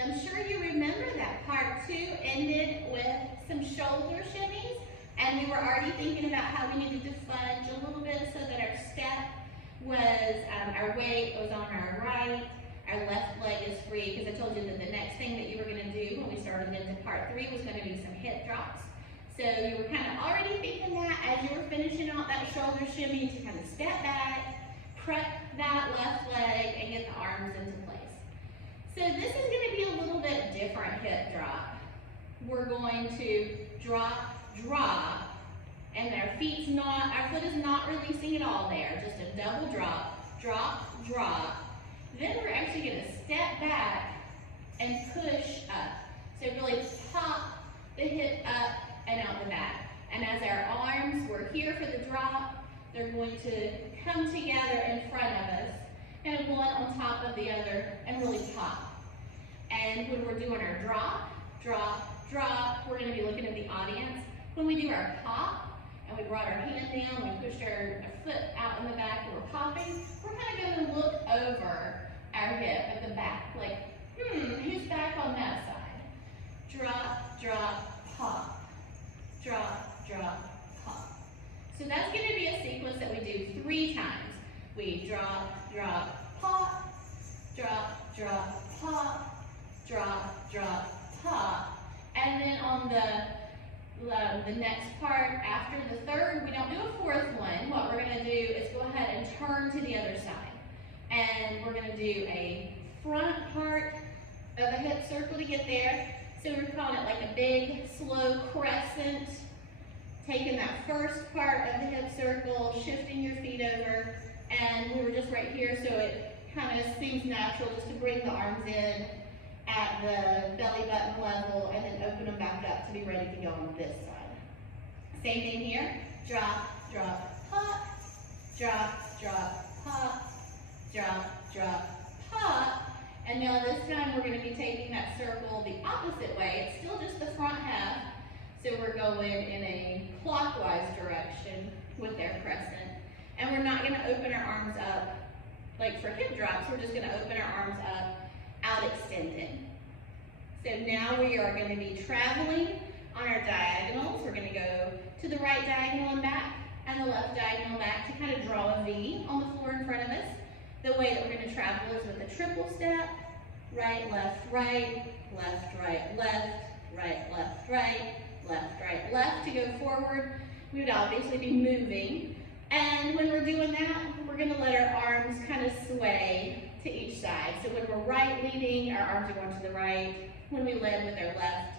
So I'm sure you remember that part 2 ended with some shoulder shimmies, and we were already thinking about how we needed to fudge a little bit so that our step was, our weight was on our right, our left leg is free, because I told you that the next thing that you were going to do when we started into part 3 was going to be some hip drops. So you were kind of already thinking that as you were finishing out that shoulder shimmy to kind of step back, prep that left leg, and get the arms into place. So this is going to be a little bit different hip drop. We're going to drop, drop, and our foot is not releasing at all there, just a double drop, drop, drop. Then we're actually going to step back and push up. So really pop the hip up and out the back. And as our arms were here for the drop, they're going to come together in front of us, and one on top of the other, and really pop. And when we're doing our drop, drop, drop, we're going to be looking at the audience. When we do our pop, and we brought our hand down, we pushed our foot out in the back, and we're popping, we're kind of going to look over our hip at the back, like, who's back on that side? Drop, drop, pop. Drop, drop, pop. So that's going to be a sequence that we do 3 times. We drop, drop, pop, drop, drop, pop, drop, drop, pop. And then on the next part, after the third, we don't do a 4th one. What we're going to do is go ahead and turn to the other side. And we're going to do a front part of a hip circle to get there. So we're calling it like a big, slow crescent. Taking that first part of the hip circle, shifting your feet over, and we were just right here, so it kind of seems natural just to bring the arms in at the belly button level and then open them back up to be ready to go on this side. Same thing here. Drop, drop, pop, drop, drop, pop, drop, drop, pop. And now this time we're going to be taking that circle the opposite way. It's still just the front half. So we're going in a clockwise direction with our crescent. And we're not going to open our arms up like for hip drops. We're just going to open our arms up, out extended. So now we are going to be traveling on our diagonals. We're going to go to the right diagonal and back, and the left diagonal back to kind of draw a V on the floor in front of us. The way that we're going to travel is with a triple step, right, left, right, left, right, left, right, left, right, left, right, left to go forward. We would obviously be moving. And when we're doing that, we're going to let our arms kind of sway to each side. So when we're right leading, our arms are going to the right. When we lead with our left,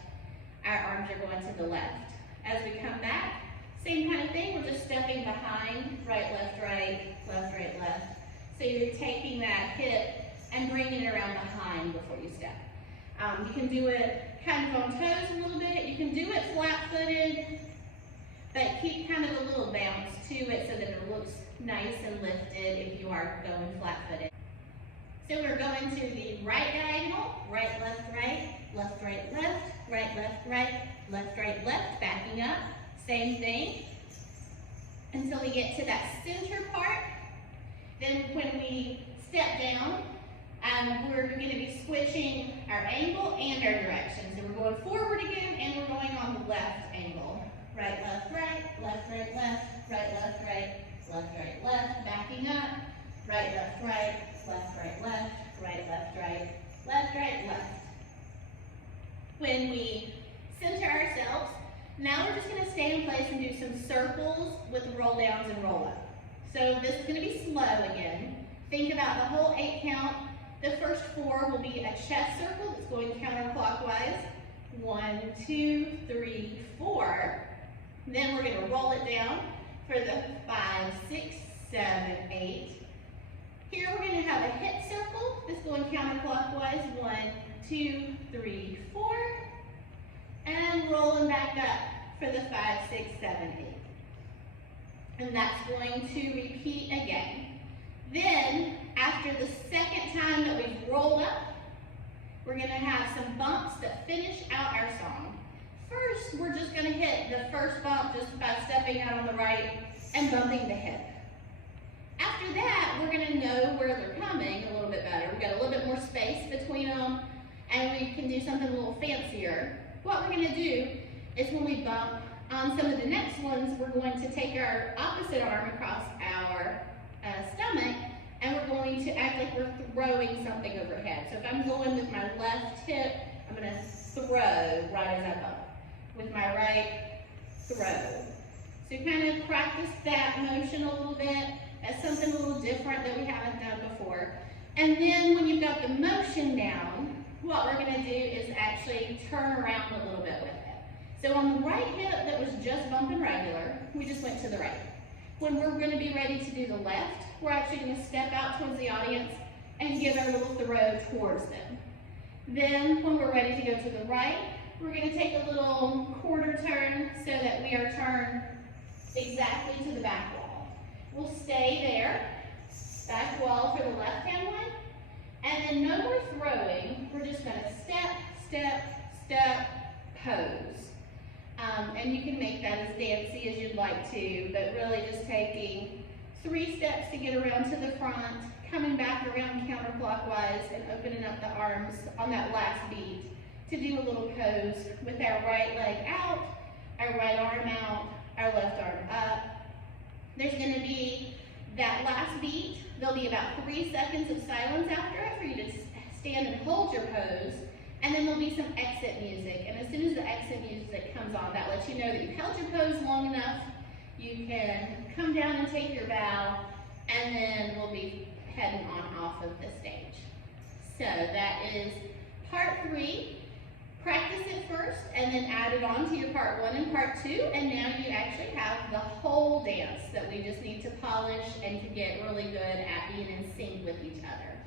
our arms are going to the left. As we come back, same kind of thing. We're just stepping behind, right, left, right, left, right, left. So you're taking that hip and bringing it around behind before you step. You can do it kind of on toes a little bit. You can do it flat-footed, but keep kind of a little bounce to it so that it looks nice and lifted if you are going flat-footed. So we're going to the right diagonal, right, left, right, left, right, left, right, left, right, left, right, left, backing up. Same thing until we get to that center part. Then when we step down, we're going to be switching our angle and our direction. So we're going forward again, and we're going on the left angle. Right, left, right, left, right, left, right, left, right, left, right, left, backing up. Right, left, right, left, right, left, right, left, right, left, right, left. When we center ourselves, now we're just going to stay in place and do some circles with roll downs and roll up. So this is going to be slow again. Think about the whole 8 count. The first 4 will be a chest circle that's going counterclockwise. 1, 2, 3, 4. Then we're going to roll it down for the 5, 6, 7, 8. Here we're going to have a hip circle that's going counterclockwise. 1, 2, 3, 4. And rolling back up for the 5, 6, 7, 8. And that's going to repeat again. Then, after the second time that we've rolled up, we're going to have some bumps that finish out our song. First, we're just going to hit the first bump just by stepping out on the right and bumping the hip. After that, we're going to know where they're coming a little bit better. We've got a little bit more space between them, and we do something a little fancier, what we're gonna do is when we bump on some of the next ones, we're going to take our opposite arm across our stomach, and we're going to act like we're throwing something overhead. So if I'm going with my left hip, I'm gonna throw right as I bump. With my right, throw. So kind of practice that motion a little bit as something a little different that we haven't done before. And then when you've got the motion down, what we're gonna do is actually turn around a little bit with it. So on the right hip that was just bumping regular, we just went to the right. When we're gonna be ready to do the left, we're actually gonna step out towards the audience and give our little throw towards them. Then when we're ready to go to the right, we're gonna take a little quarter turn so that we are turned exactly to the back wall. We'll stay there, back wall for the left-hand one, and then no more throwing. We're just gonna step, step, step, pose. And you can make that as dancey as you'd like to, but really just taking 3 steps to get around to the front, coming back around counterclockwise and opening up the arms on that last beat to do a little pose with our right leg out, our right arm out, our left arm up. There's gonna be that last beat. There'll be about 3 seconds of silence after it for you to stand and hold your pose. And then there'll be some exit music. And as soon as the exit music comes on, that lets you know that you've held your pose long enough. You can come down and take your bow, and then we'll be heading on off of the stage. So that is part 3. Practice it first, and then add it on to your part 1 and part 2, and now you actually have the whole dance that we just need to polish and to get really good at being in sync with each other.